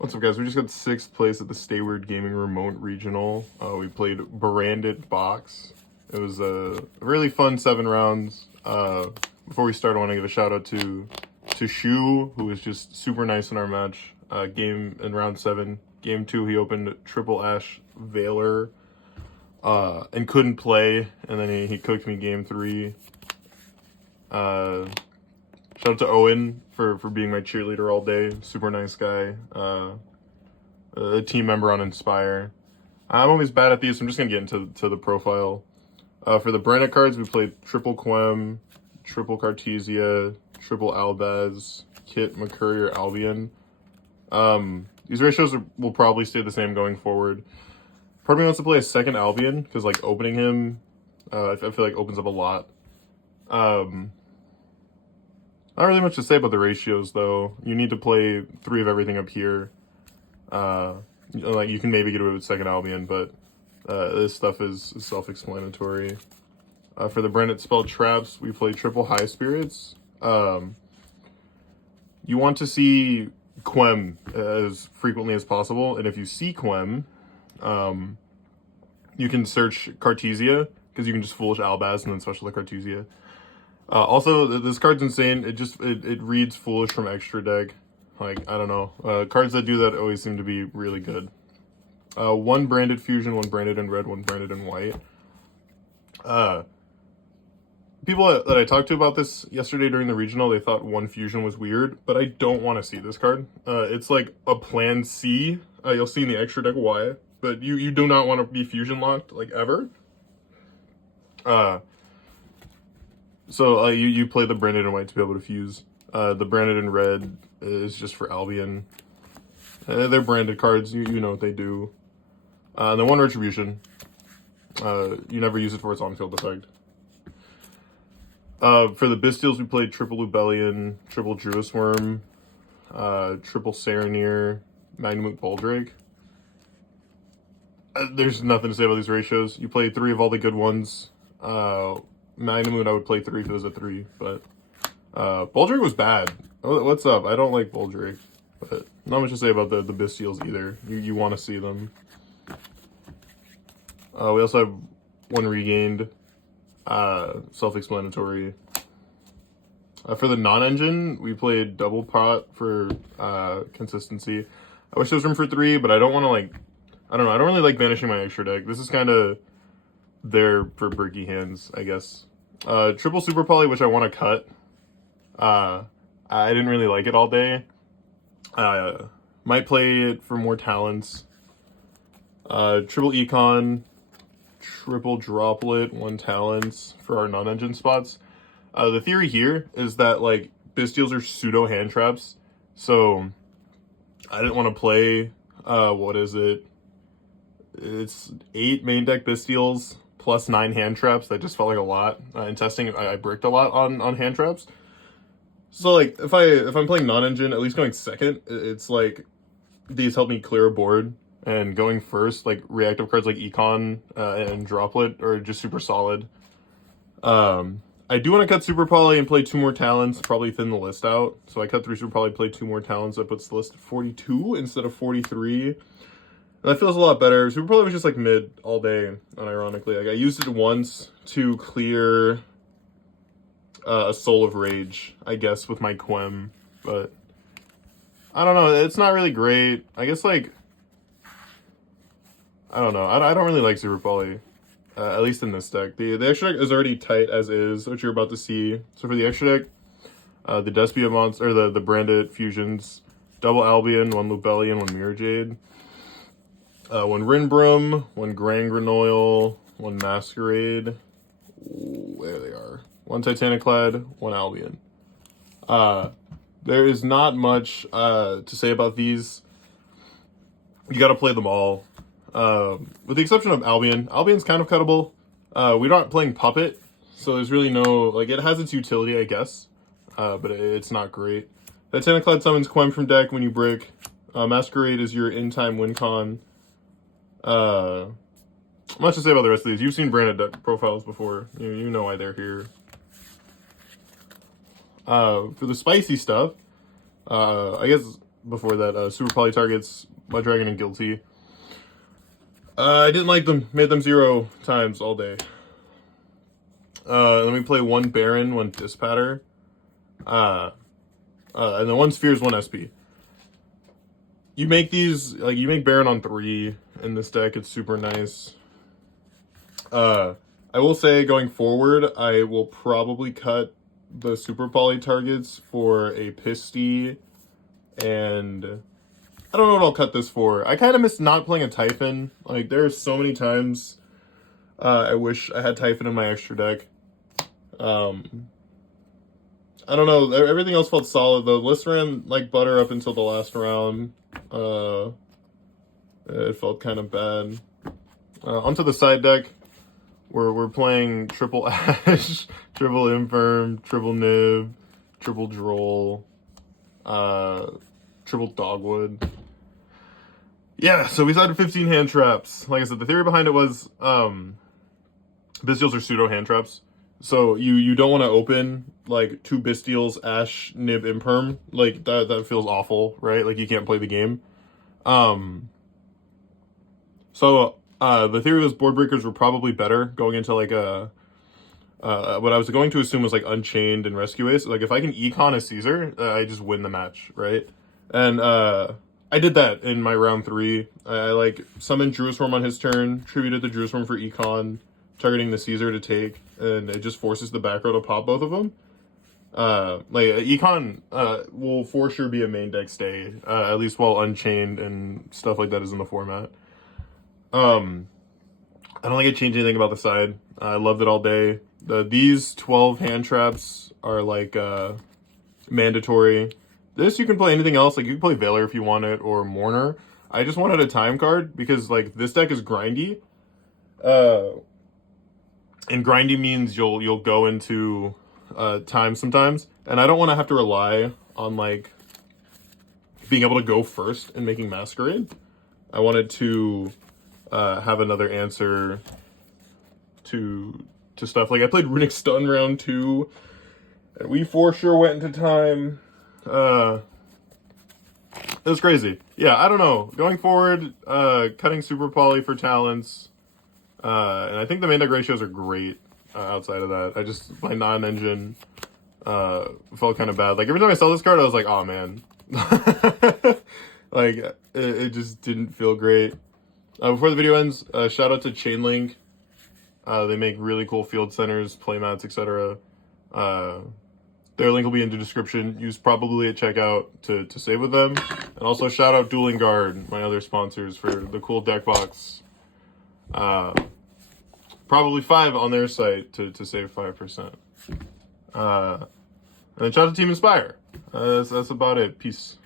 What's up, guys? We just got 6th place at the Stayward Gaming Remote Regional. We played Branded Box. It was a really fun 7 rounds. Before we start, I want to give a shout out to Shu, who was just super nice in our match. Game in round 7. Game 2, he opened Triple Ash Valor and couldn't play, and then he cooked me game 3. Shout out to Owen for being my cheerleader all day. Super nice guy. A team member on Inspire. I'm always bad at these, so I'm just going to get into the profile. For the branded cards, we played Triple Quem, Triple Cartesia, Triple Albaz, Kit, McCurrier, Albion. These ratios will probably stay the same going forward. Part of me wants to play a second Albion, because like opening him, I feel like opens up a lot. Not really much to say about the ratios, though. You need to play 3 of everything up here. Like you can maybe get away with second Albion, but this stuff is self-explanatory. For the branded spell traps, we play Triple High Spirits. You want to see Quem as frequently as possible, and if you see Quem, you can search Cartesia, because you can just Foolish Albaz and then special the Cartesia. Also, this card's insane. It reads Foolish from extra deck. Like, I don't know. Cards that do that always seem to be really good. 1 branded fusion, 1 branded in red, 1 branded in white. People that I talked to about this yesterday during the regional, they thought 1 fusion was weird, but I don't want to see this card. It's like a plan C. You'll see in the extra deck why, but you do not want to be fusion locked, like, ever. So you play the branded in white to be able to fuse. The branded in red is just for Albion. They're branded cards. You know what they do. And then 1 retribution. You never use it for its on-field effect. For the Bystials, we played Triple Lubellion, Triple Druis Worm, Triple Saronir, Magnemute Boldrake. There's nothing to say about these ratios. You play 3 of all the good ones. Magnemute, I would play 3 if it was a 3, but Boldrake was bad. What's up? I don't like Boldrake, but not much to say about the Bystials either. You want to see them. We also have 1 regained. Self-explanatory. For the non-engine, we played Double Pot for consistency. I wish there was room for 3, but I don't want to, like, I don't know. I don't really like banishing my extra deck. This is kind of there for bricky hands, I guess. Triple Super Poly, which I want to cut. I didn't really like it all day. Might play it for more talents. Triple Econ, Triple Droplet, 1 talents for our non-engine spots. The theory here is that, like, Bystials are pseudo hand traps, so I didn't want to play, what is it? It's 8 main deck Bystials plus 9 hand traps. That just felt like a lot. In testing, I bricked a lot on hand traps. So, like, if I'm playing non-engine, at least going second, it's like these help me clear a board. And going first, like, reactive cards like Econ and Droplet are just super solid. I do want to cut Super Poly and play 2 more talents, probably thin the list out. So I cut 3 Super Poly, play 2 more talents. That puts the list at 42 instead of 43. And that feels a lot better. Super Poly was just, like, mid all day, unironically. Like, I used it once to clear a Soul of Rage, I guess, with my Quem. But I don't know. It's not really great. I guess, like, I don't know. I don't really like Super Poly, at least in this deck. The extra deck is already tight as is, which you're about to see. So for the extra deck, the Despia monster, or the branded fusions, Double Albion, 1 Lubellion, 1 Mirror Jade, 1 Rinbroom, 1 Grangranoil, 1 Masquerade. Ooh, there they are. 1 Titaniclad, 1 Albion. There is not much to say about these. You got to play them all. With the exception of Albion. Albion's kind of cuttable. We're not playing Puppet, so there's really no, like, it has its utility, I guess, but it's not great. The Tentaclad summons Quem from deck when you brick. Masquerade is your in-time win con. Much to say about the rest of these. You've seen branded deck profiles before. You know why they're here. For the spicy stuff, I guess before that. Super Poly Targets, Mud Dragon, and Guilty. I didn't like them. Made them 0 times all day. Then we play 1 Baron, 1 Dispatter. And then 1 Spheres, 1 SP. You make these, like, you make Baron on 3 in this deck. It's super nice. I will say, going forward, I will probably cut the Super Poly Targets for a Pisty, and I don't know what I'll cut this for. I kind of miss not playing a Typhon. Like, there are so many times I wish I had Typhon in my extra deck. I don't know. Everything else felt solid, though. List ran like butter up until the last round. It felt kind of bad. Onto the side deck. We're playing triple Ash, triple Infirm, triple Nib, triple Droll, triple Dogwood. Yeah, so we started 15 hand traps. Like I said, the theory behind it was Bystials are pseudo hand traps. So you don't want to open like 2 Bystials, Ash, Nib, Imperm. Like that feels awful, right? Like you can't play the game. So the theory was board breakers were probably better going into like what I was going to assume was like Unchained and Rescue Ace. Like if I can econ a Caesar, I just win the match, right? And I did that in my round 3. I like summoned Druisworm on his turn, tributed the Druisworm for econ, targeting the Caesar to take, and it just forces the back row to pop both of them. Like econ will for sure be a main deck stay, at least while Unchained and stuff like that is in the format. I don't think I changed anything about the side. I loved it all day. These 12 hand traps are like mandatory. This you can play anything else. Like you can play Valor if you want it, or Mourner. I just wanted a time card because like this deck is grindy. And grindy means you'll go into time sometimes, and I don't want to have to rely on like being able to go first and making Masquerade. I wanted to have another answer to stuff. Like I played Runic Stun round 2, and we for sure went into time. It was crazy. Yeah, I don't know. Going forward, cutting Super Poly for talents. And I think the main deck ratios are great outside of that. I just, my non-engine felt kind of bad. Like, every time I saw this card, I was like, oh, man. Like, it just didn't feel great. Before the video ends, shout out to Chainlink. They make really cool field centers, playmats, etc. Their link will be in the description. Use probably at checkout to save with them. And also shout out Dueling Guard, my other sponsors, for the cool deck box. Probably 5 on their site to save 5%. And then shout out to Team Inspire. That's about it. Peace.